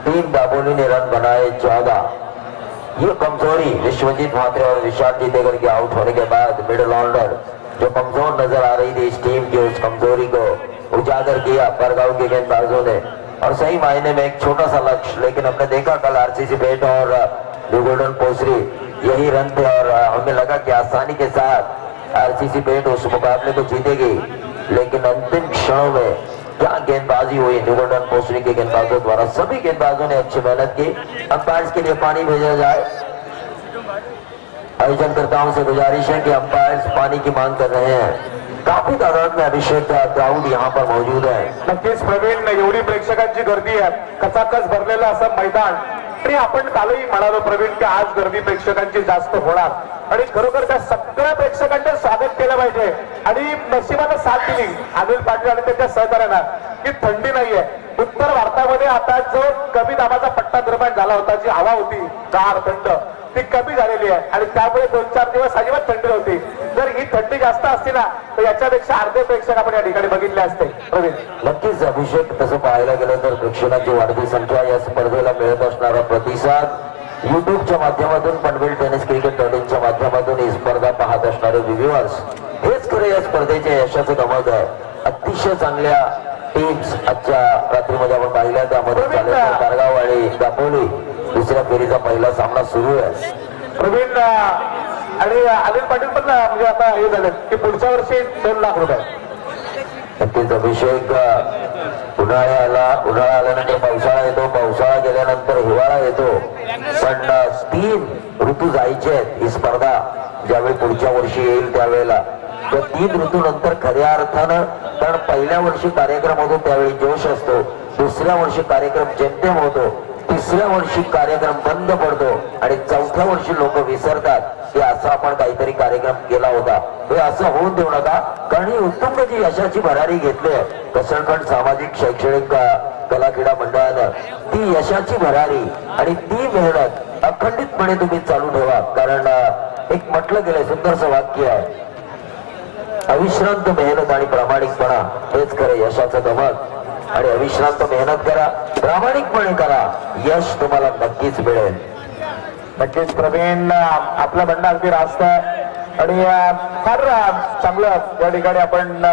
3 दापोली ने रन बनाए 14. ये कमजोरी विश्वजीत म्हात्रे और विशाल जीतेकर के आउट होने के बाद मिडिल ऑर्डर जो कमजोर नजर आ रही थी इस टीम की उस कमजोरी को उजागर किया परगांव के गेंदबाजों ने. और सही मायने में एक छोटा सा लक्ष्य लेकिन हमने देखा कल आरसीसी पेठ और गोल्डन पोसरी यही रन थे और हमें लगा कि आसानी के साथ आरसीसी पेठ उस मुकाबले को जीतेगी. लेकिन अंतिम क्षणों में क्या गेंदबाजी हुई गोल्डन पोसरी के गेंदबाजों द्वारा. सभी गेंदबाजों ने अच्छी मेहनत की. अंपायर्स के लिए पानी भेजा जाए. आयोजनकर्ताओं से गुजारिश है कि अंपायर्स पानी की मांग कर रहे हैं. काफी तादाद में अभिषेक का क्राउड यहाँ पर मौजूद है. नक्कीच प्रवीण एवढी प्रेक्षकांची गर्दी आहे कचाकच भरलेलं असं मैदान. आणि आपण कालही म्हणालो प्रवीण की आज गर्दी प्रेक्षकांची जास्त होणार आणि खरोखर त्या सगळ्या प्रेक्षकांचे स्वागत केलं पाहिजे. आणि नशिबानं साथ दिली अनिल पाटील आणि त्यांच्या सहकार्यानं की थंडी नाहीये. उत्तर भारतामध्ये आता जो कमी दाबाचा पट्टा निर्माण झाला होता जी हवा होती गार थंड ती कमी झालेली आहे आणि त्यामुळे 2-4 दिवस अजिबात थंडी होती. जर ही थंडी जास्त असती ना तर याच्यापेक्षा अर्धे प्रेक्षक आपण या ठिकाणी बघितले असते. प्रवीण नक्कीच अभिषेक तसं पाहायला गेलं तर प्रेक्षकांची वाढती संख्या या स्पर्धेला मिळत असणारा प्रतिसाद युट्यूबच्या माध्यमातून पनवेल टेनिस क्रिकेट टर्निंगच्या माध्यमातून ही स्पर्धा पाहत असणारे व्ह्युअर्स हेच खरे या स्पर्धेच्या यशाचं गमक आहे. अतिशय चांगल्या टीम्स आजच्या रात्रीमध्ये आपण पाहिल्या त्यामध्ये कारगाव आणि दापोली दुसऱ्या फेरीचा पहिला सामना सुरू आहे. प्रवीण आणि अनिल पाटील पण म्हणजे आता हे झाले की पुढच्या वर्षी 2 लाख रुपये. नक्कीच अभिषेक उन्हाळा आल्यानंतर पावसाळा येतो, पावसाळा गेल्यानंतर हिवाळा येतो, पण 3 ऋतू जायचे आहेत. ही स्पर्धा ज्यावेळी पुढच्या वर्षी येईल त्यावेळेला त्या 3 ऋतूनंतर खऱ्या अर्थानं, कारण पहिल्या वर्षी कार्यक्रम होतो त्यावेळी जोश असतो, दुसऱ्या वर्षी कार्यक्रम जेमतेम होतो, तिसऱ्या वर्षी कार्यक्रम बंद पडतो आणि चौथ्या वर्षी लोक विसरतात की असा आपण काहीतरी कार्यक्रम केला होता. हे असं होऊन देऊ नका, कारण ही उत्तुंग जी यशाची भरारी घेतली आहे कसरखंड सामाजिक शैक्षणिक कला क्रीडा मंडळानं, ती यशाची भरारी आणि ती मेहनत अखंडितपणे तुम्ही चालू ठेवा. कारण एक म्हटलं गेलंय सुंदरसं वाक्य आहे, अविश्रांत मेहनत आणि प्रामाणिकपणा हेच खरं यशाचं गमक. आणि अविश्रांत मेहनत करा, प्रामाणिकपणे करा, यश तुम्हाला नक्कीच मिळेल. नक्कीच प्रवीण आपलं म्हणणं अगदी रास्त आहे आणि फार चांगलं या ठिकाणी आपण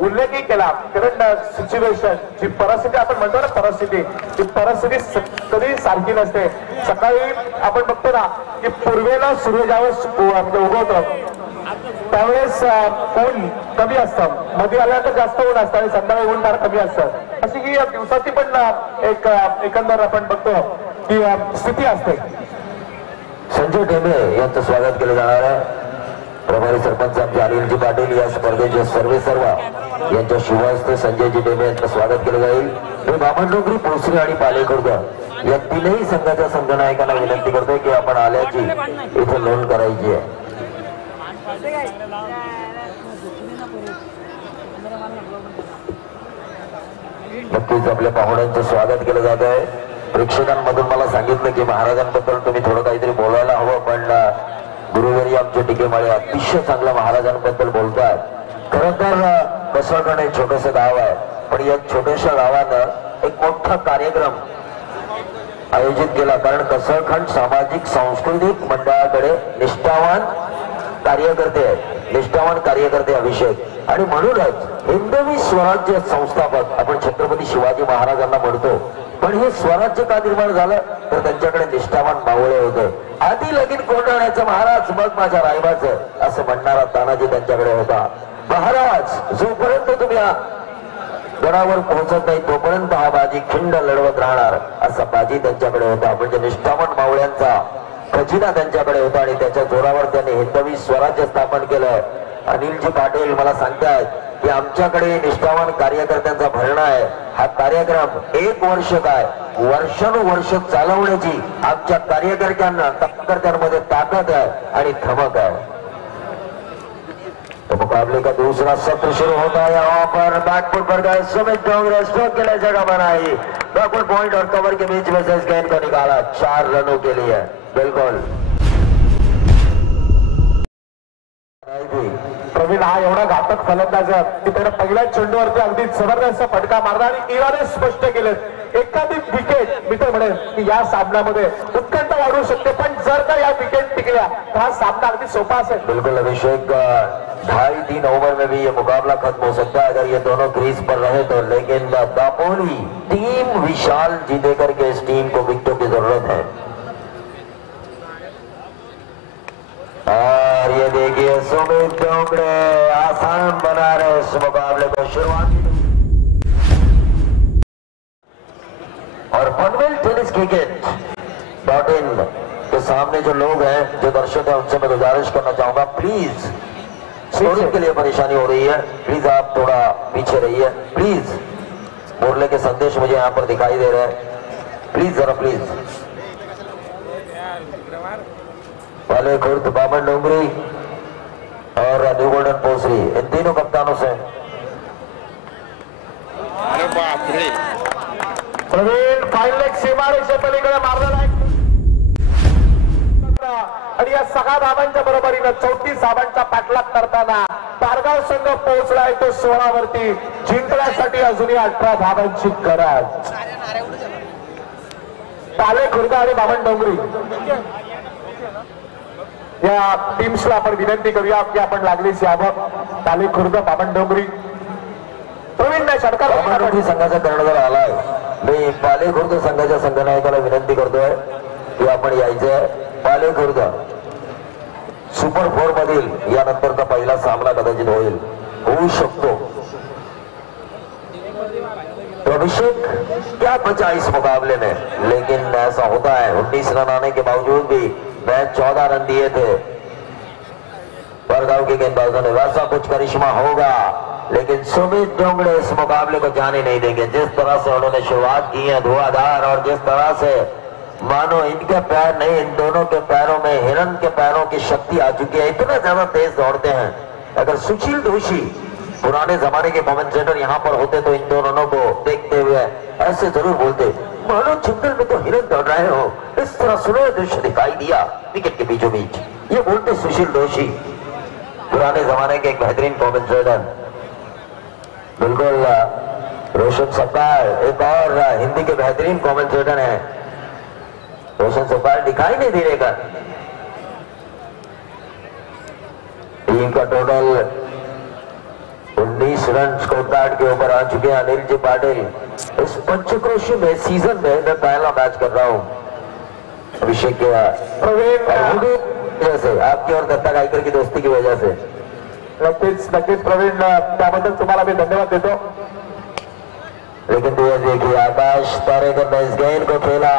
उल्लेखही केला. कारण सिच्युएशन जी परिस्थिती आपण म्हणतो ना, परिस्थिती कधी सारखी नसते. सकाळी आपण बघतो ना की पूर्वेला सूर्य ज्यावेळेस उगवतो त्यावेळेस ऊन कमी असतं, मध्ये आल्यानंतर जास्त ऊन असतं आणि संध्याकाळी ऊन फार कमी असतं. अशी ही दिवसाची पण एक एकंदर आपण बघतो की स्थिती असते. संजय ढेबे यांचं स्वागत केलं जाणार आहे. प्रभारी सरपंच आमचे अनिलजी पाटील या स्पर्धेचे सर्व यांच्या शिवाय संजयजी ढेबे यांचं स्वागत केलं जाईल. मी बामणडोंगरी, पोसरी आणि पालेखुर्द या 3ही संघाच्या संघनायकांना विनंती करतोय की आपण आल्याची इथे नोंद करायची आहे. नक्कीच आपल्या पाहुण्यांचं स्वागत केलं जात आहे. प्रेक्षकांमधून मला सांगितलं की महाराजांबद्दल तुम्ही थोडं काहीतरी बोलायला हवं, पण गुरुवारी आमचे टिकेमाळे अतिशय चांगलं महाराजांबद्दल बोलतात. खरं तर कसरखंड एक छोटंसं गाव आहे, पण या छोट्याशा गावानं एक मोठा कार्यक्रम आयोजित केला. कारण कसरखंड सामाजिक सांस्कृतिक मंडळाकडे निष्ठावान कार्यकर्ते अभिषेक, आणि म्हणूनच हिंदवी स्वराज्य संस्थापक आपण छत्रपती शिवाजी महाराजांना म्हणतो. पण हे स्वराज्य का निर्माण झालं तर त्यांच्याकडे निष्ठावान मावळे होते. आधी लगीन कोंडाण्याचं महाराज मग माझ्या रायबाचं असं म्हणणारा तानाजी त्यांच्याकडे होता. महाराज जोपर्यंत तुम्ही गडावर पोहोचत नाही तोपर्यंत हा बाजी खिंड लढवत राहणार असा बाजी त्यांच्याकडे होता. म्हणजे निष्ठावान मावळ्यांचा खजिना त्यांच्याकडे होता आणि त्याच्या जोरावर त्यांनी हिंदवी स्वराज्य स्थापन केलं. अनिलजी पाटील मला सांगतात की आमच्याकडे निष्ठावान कार्यकर्त्यांचा भरणा आहे. हा कार्यक्रम 1 वर्ष काय वर्षानुवर्ष चालवण्याची आमच्या कार्यकर्त्यांमध्ये ताकद है आणि धमक है. तो मुकाबले का दूसरा सत्र शुरू होता है. यहाँ पर बैकफुट पर गए सुमित डोंगरे, स्ट्रोक के लिए जगह बनाई, बैकफुट पॉइंट और कवर के बीच में से इस गेंद को निकाला 4 रनों के लिए. बिल्कुल प्रवीण हा एवढा घातक फलंदाज की त्याने पहिल्या चेंडूवरती अगदी जबरदस्त फटका मारला आणि इरादे स्पष्ट केले. एखादी विकेट मी तर म्हणेन की या सामन्यामध्ये उत्कंठ वाढू शकते, पण जर का या विकेट टिकल्या तर हा सामना अगदी सोपा असेल. बिल्कुल अभिषेक, 2.5-3 ओवर में भी ये मुकाबला खत्म हो सकता है अगर ये दोनों क्रीज पर रहे तो. लेकिन दापोली टीम विशाल जीते करके इस टीम को विकेटों की जरूरत है. और ये देखिए सुमित डोंगरे आसान बना रहे इस मुकाबले को. शुरुआत और पनवेल टेनिस क्रिकेट.in के सामने जो लोग हैं, जो दर्शक हैं, उनसे मैं गुजारिश करना चाहूंगा प्लीज स्टोरेज के लिए परेशानी हो रही है, प्लीज आप थोड़ा पीछे रहिए. प्लीज मुरले के संदेश मुझे यहाँ पर दिखाई दे रहे हैं. प्लीज जरा प्लीज. पालेखुर्द, बामणडोंगरी और न्यू गोल्डन पोसरी, इन तीनों कप्तानों से. अरे बाप रे. प्रवीण फाईन लेग सीमारेषे पलीकडे मारलेला आहे आणि या 6 धावांच्या बरोबरीनं 34 धावांचा पाठलाग करताना पारगाव संघ पोहोचलाय तो 16 वरती. जिंकण्यासाठी अजूनही 18 धावांची गरज. पालेखुर्द आणि बामणडोंगरी या टीम्सला आपण विनंती करूया की आपण लागलीच यावं. पालेखुर्द, बामणडोंगरी. प्रवीण षटकार बामणडोंगरी संघाचा कर्णधार आलाय. मी पालेखुर्द संघाच्या संघनायकाला विनंती करतोय की आपण यायचंय. पालेखुर्द सुपर 4 मधील यानंतरचा पहिला सामना कदाचित होऊ शकतो. अभिषेक क्या बचा इस मुकाबले में, लेकिन ऐसा होता है। 19 रन आने के बावजूद भी मैच 14 रन दिए थे परगांव के गेंदबाजों ने। वैसा कुछ करिश्मा होगा, लेकिन सुमित डोंगड़े इस मुकाबले को जाने नहीं देंगे। जिस तरह से उन्होंने शुरुआत की है धुआंधार, और जिस तरह से मानो इनके पैर नहीं, इन दोनों के पैरों में हिरन के पैरों की शक्ति आ चुकी है। इतना ज्यादा तेज दौड़ते हैं। अगर सुशील दोषी पुराने जमाने के कमेंटेटर यहाँ पर होते तो इन दोनों को देखते हुए ऐसे जरूर बोलते, मानो जंगल में तो हिरन दौड़ रहे हो। इस तरह सुनहरा दृश्य दिखाई दिया विकेट के बीचों बीच। ये बोलते सुशील दोषी, पुराने जमाने के एक बेहतरीन कमेंटेटर। बिल्कुल रोशन सरकार एक और हिंदी के बेहतरीन कमेंटेटर हैं। रोशन सरकार दिखाई नहीं दे रहेगा। टीम का टोटल 19 रन स्कोर कार्ड के ऊपर आ चुके हैं अनिल जी पाटिल। इस पंचक्रोशी में सीजन में मैं पहला मैच कर रहा हूं अभिषेक के वजह से, आपकी और दत्ता गायकर की दोस्ती की वजह से। नक्कीच प्रवीण, त्याबद्दल तुम्हाला मी धन्यवाद देतो। लेकिन देखिए आकाश तारेकर ने इस गेंद को खेला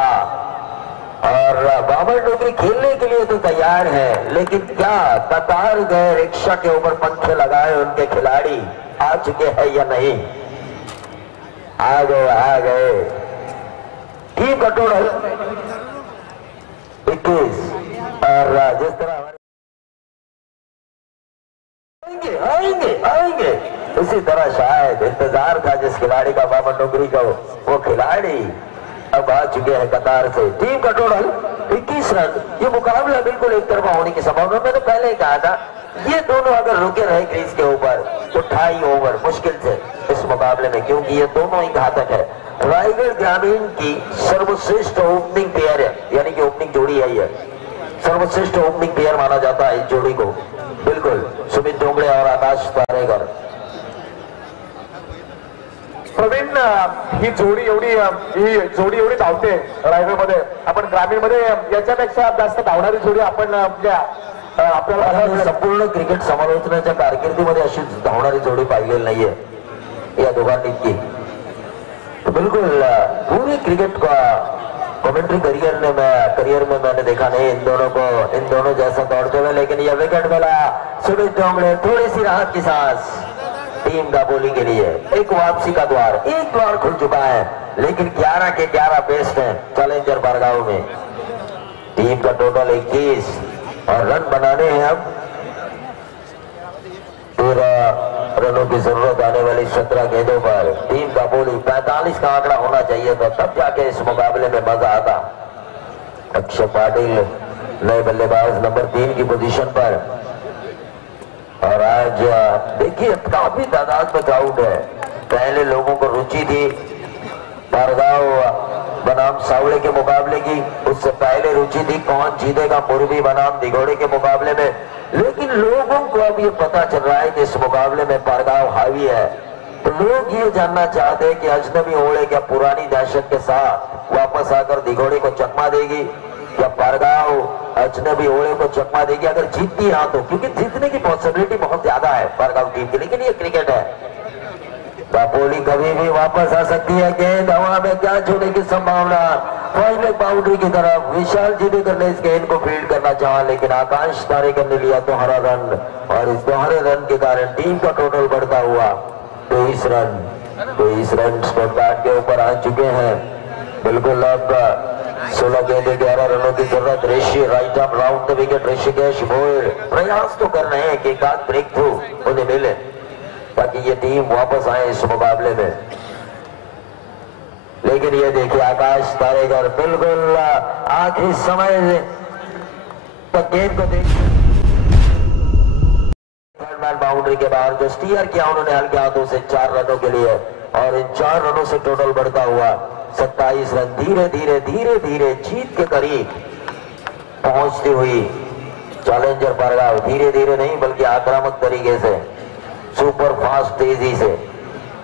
और बाबर डोगरी खेलने के लिए तो तैयार है, लेकिन क्या कतार गए रिक्शा के ऊपर पंखे लगाए उनके खिलाड़ी आ चुके हैं या नहीं? आ गए। टीम का टोटल 21 और जिस तरह आएंगे उसी तरह शायद इंतजार था जिस खिलाड़ी का बाबर डोगरी का, वो खिलाड़ी अब आ चुके हैं कतार से। टीम का टोटल 21 रन। ये मुकाबला बिल्कुल एक तरफा होने की संभावना। मैंने पहले ही कहा था ये दोनों अगर रुके रहे क्रीज के ऊपर तो 2.5 ओवर मुश्किल से इस मुकाबले में, क्योंकि ये दोनों ही घातक है। रायगढ़ ग्रामीण की सर्वश्रेष्ठ ओपनिंग पेयर है, यानी कि ओपनिंग जोड़ी है। ये सर्वश्रेष्ठ ओपनिंग पेयर माना जाता है इस जोड़ी को। बिल्कुल सुमित डोंगड़े और आकाश तारेकर। प्रवीण, ही जोडी एवढी धावते रायगडमध्ये, आपण ग्रामीणमध्ये याच्यापेक्षा जास्त धावणारी जोडी आपण आपल्याला संपूर्ण क्रिकेट समालोचनाच्या कारकिर्दीमध्ये अशी धावणारी जोडी पाहिलेली नाहीये या दोघांनी इतकी। तो बिल्कुल पूरी क्रिकेट का कमेंट्री करियर में मैंने देखा नहीं इन दोनों जैसा दौड़ते हुए। लेकिन यह विकेट मिला सुमित डोंगड़े, थोड़ी सी राहत की सांस टीम का बॉलिंग के लिए। एक वापसी का एक द्वार खुल चुका है, लेकिन 11 के 11 बेस्ट हैं चैलेंजर बरगांव में। टीम का टोटल 21 और रन बनाने हैं अब 13 रनों की जरूरत आने वाली 17 गेंदों पर। टीम का बॉलिंग 45 का आंकड़ा होना चाहिए था, तब जाके इस मुकाबले में मजा आता। अक्षय पाटिल नए बल्लेबाज नंबर 3 की पोजीशन पर, और आज देखिए काफी तादाद में क्राउड है। पहले लोगों को रुचि थी बरगांव बनाम सावड़े के मुकाबले की, उससे पहले रुचि थी कौन जीतेगा मुरबी बनाम दिघोड़े के मुकाबले में। लेकिन लोगों को अब ये पता चल रहा है कि इस मुकाबले में बरगांव हावी है। तो लोग ये जानना चाहते हैं कि अजनबी ओड़े क्या पुरानी दहशत के साथ वापस आकर दिघोड़े को चकमा देगी, या बरगांव अजनबी ओड़े को चकमा देगी अगर जीतती है तो, क्योंकि जीतने की पॉसिबिलिटी बहुत ज्यादा है बरगांव टीम की। लेकिन ये क्रिकेट है, बापोली कभी भी वापस आ सकती है। गेंद हवा में क्या छोड़ने की संभावना, फाइनल बाउंड्री की तरफ विशाल जीतेकर ने इस गेंद को फील्ड करना चाहा, लेकिन आकाश तारेकर ने लिया दोहरा रन, और इस दोहरे रन के कारण टीम का टोटल बढ़ता हुआ 23 रन स्कोर कार्ड के ऊपर आ चुके हैं। बिल्कुल अब 16 गेंदे 11 रनों की जरूरत। Rishi right arm round the wicket, Rishikesh Bhoyar प्रयास तो कर रहे हैं कि एक आध ब्रेक थ्रू उन्हें मिले ताकि ये टीम वापस आए इस मुकाबले में। लेकिन ये देखिए आकाश तारेकर बिल्कुल आखिरी समय तक गेंद को देखिए थर्ड मैन बाउंड्री के बाहर जो स्टीयर किया उन्होंने हल्के हाथों से 4 रनों के लिए, और इन 4 रनों से टोटल बढ़ता हुआ 27 रन। धीरे धीरे जीत के करीब पहुंचती हुई चैलेंजर बरगांव, धीरे धीरे नहीं बल्कि आक्रामक तरीके से, सुपर फास्ट तेजी से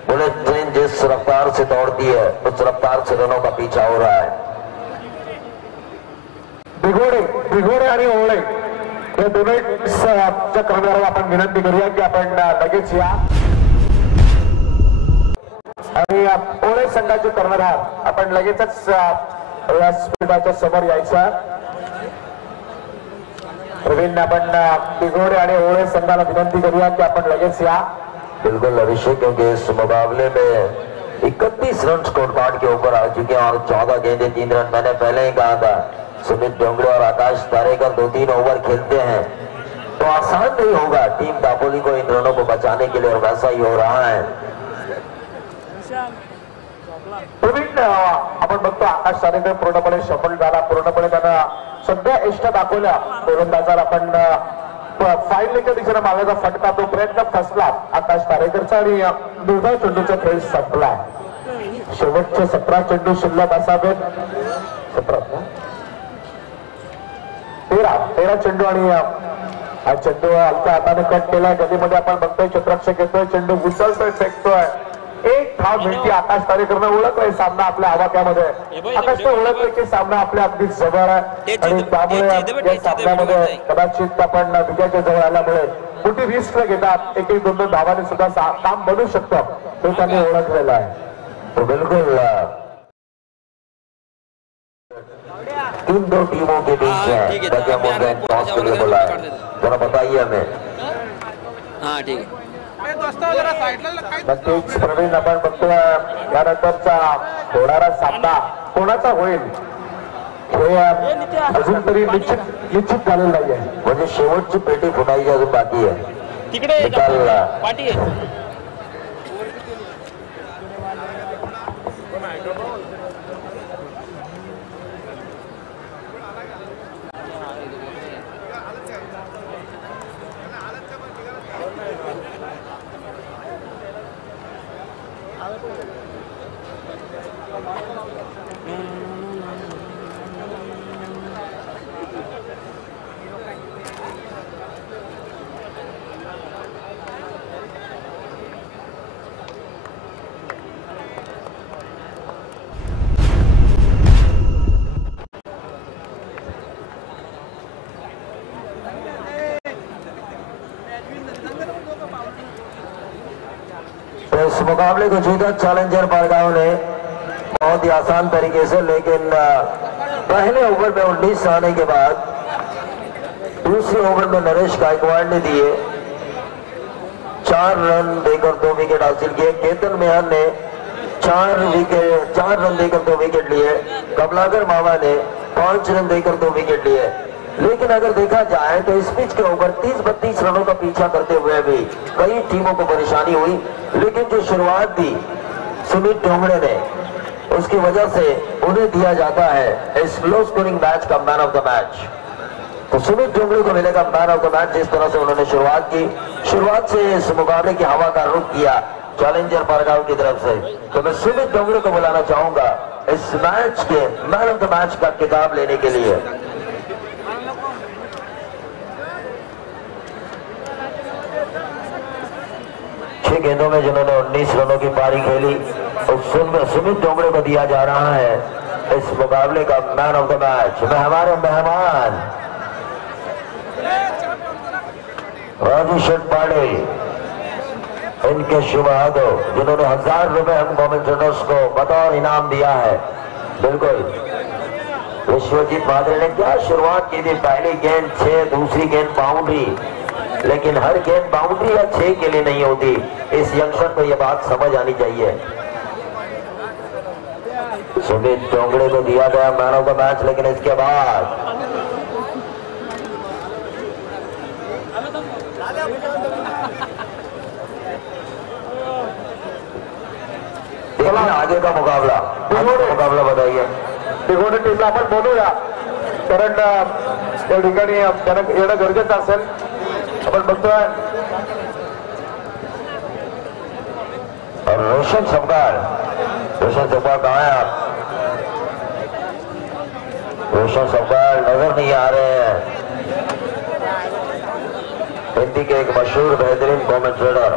बुलेट ट्रेन जिस रफ्तार से दौड़ती है उस रफ्तार से रनों का पीछा हो रहा है। दिघोडे आणि ओळे या दोन्हीच्या कर्णधाराला आपण विनंती करूया की आपण लगेच या। आणि ओळे संघाचे कर्णधार आपण लगेचच या स्पर्धेच्या समोर यायचा. प्रवीण आपण दिगोडे आणि ओळे संघाला विनंती करूया की आपण लगेच या. बिल्कुल अभिषेक, क्योंकि इस मुकाबले में 31 रन स्कोर कार्ड के ऊपर आ चुके हैं और 14 गेंदे 3 रन. मैंने पहले ही कहा था सुमित डोंगरे और आकाश तारेकर 2-3 ओवर खेलते हैं तो आसान नहीं होगा टीम दापोली को इन रनों को बचाने के लिए, और वैसा ही हो रहा है. प्रवीण आपण बघतो आकाश तारेकर पूर्णपणे सफल झाला. पूर्णपणे त्यांना सगळ्या इष्ट दाखवल्या. गोलंदाजाला आपण फाईनलच्या दिशेने मागायचा फटका तो प्रयत्न फसला आकाश तारेकरचा आणि दुधा चेंडूचा खेळ संपला. शेवटचे 17 चेंडू शिल्लक असावेत. 13 चेंडू आणि हा चेंडू हलक्या हाताने कट केलाय. गलीमध्ये आपण बघतोय चित्रक्षक येतोय, चेंडू उचलतोय, फेकतोय. एक धाव मिळते. आकाश तारेकरनं ओळखलंय सामना आपल्या आवाक्यामध्ये. आकाशने ओळखलं की सामना आपल्या अगदी जवळ आहे आणि त्यामुळे या सामन्यामध्ये कदाचित आपण विजयाच्या जवळ आल्यामुळे मोठी रिस्क घेतात. 1-2 धावाने सुद्धा काम बनू शकतं हे त्यांनी ओळखलेलं आहे. तो बिल्कुल इन दो टीमों के बीच में क्या मुद्दा टॉस के लिए बोला है, जरा बताइए हमें. हाँ ठीक है. नक्कीच प्रवीण आपण बघतोय यानंतरचा होणारा सामना कोणाचा होईल हे अजून तरी निश्चित झालेलं नाहीये. म्हणजे शेवटची पेटी फुटायची अजून बाकी आहे. तिकडे पाठी आहे. इस मुकाबले को जीता चैलेंजर परगांव ने बहुत ही आसान तरीके से, लेकिन पहले ओवर में 19 आने के बाद दूसरे ओवर में नरेश गायकवाड़ ने दिए 4 रन देकर 2 विकेट हासिल किए. केतन मेहर ने 4 रन देकर 2 विकेट लिए. कमलाकर मामा ने 5 रन देकर 2 विकेट लिए. लेकिन अगर देखा जाए तो इस पिच के ऊपर 30-32 रनों का पीछा करते हुए भी कई टीमों को परेशानी हुई, लेकिन जो शुरुआत दी सुमित डोंगरे ने उसकी वजह से उन्हें दिया जाता है इस लो स्कोरिंग मैच का मैन ऑफ द मैच. तो सुमित डोंगरे को मिलेगा मैन ऑफ द मैच. जिस तरह से उन्होंने शुरुआत से इस मुकाबले की हवा का रुख किया चैलेंजर परगांव की तरफ से, तो मैं सुमित डोंगरे को बुलाना चाहूंगा इस मैच के मैन ऑफ द मैच का खिताब लेने के लिए. 6 गेंदों में जिन्होंने 19 रनों की पारी खेली उस सुमित डोंगरे को दिया जा रहा है इस मुकाबले का मैन ऑफ द मैच. हमारे मेहमान राजू शेट्टी, इनके शुभ हाथों जिन्होंने 1000 रुपए हम कमेंटेटर्स को बतौर इनाम दिया है. बिल्कुल विश्वजीत भादरे ने क्या शुरुआत की थी. पहली गेंद 6, दूसरी गेंद बाउंड्री, लेकिन हर गेंद बाउंड्री या 6 के लिए नहीं होती. इस यंगस्टर को यह बात समझ आनी चाहिए. सुमित डोंगरे को दिया गया मैन ऑफ द मैच, लेकिन इसके बाद देखिए आगे का मुकाबला बताइए. दिगोडे टीमला आपण बोलूया, कारण त्या ठिकाणी येणं गरजेचं असेल. आपण बघतोय और रोशन सबकार कहाँ है आप? रोशन सबकार नजर नहीं आ रहे हैं. हिंदी के एक मशहूर बेहतरीन कमेंटेटर.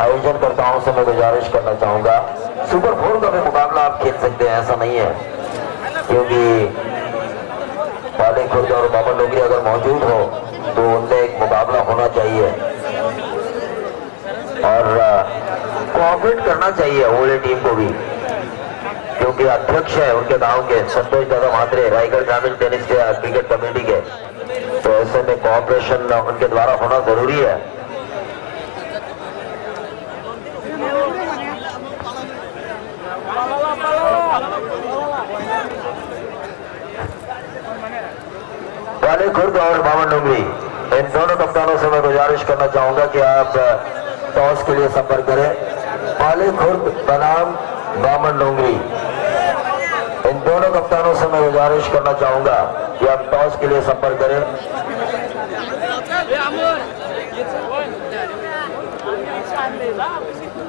आयोजनकर्ताओं से मैं गुजारिश करना चाहूंगा सुपर 4 का भी मुकाबला आप खेल सकते हैं, ऐसा नहीं है, क्योंकि पाले खुर्द और बाबा लोगी अगर मौजूद हो तो उनमें एक मुकाबला होना चाहिए. और कोऑपरेट करना चाहिए ओल्ड टीम को भी, क्योंकि अध्यक्ष है उनके गांव के संतोष दादा म्हात्रे, रायगढ़ ग्रामीण टेनिस के क्रिकेट कमेटी के, तो ऐसे में कोऑपरेशन उनके द्वारा होना जरूरी है। वाले खुर्द और बावन डोंगरी, इन दोनों कप्तानों से मैं गुजारिश करना चाहूंगा कि आप टॉस के लिए संपर्क करें। वाले खुर्द बनाम बावन डोंगरी, इन दोनों कप्तानों से मैं गुजारिश करना चाहूंगा कि आप टॉस के लिए संपर्क करें।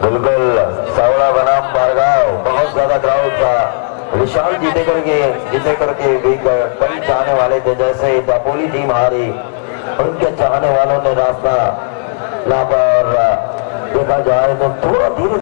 बिल्कुल सावड़ा बनाम बारगांव, बहुत ज्यादा क्राउड था। विशाल जीते करके भी कई चाहने वाले थे, जैसे दापोली टीम हारी, उनके चाहने वालों ने रास्ता ना पर देखा जाए तो थोड़ा धीरे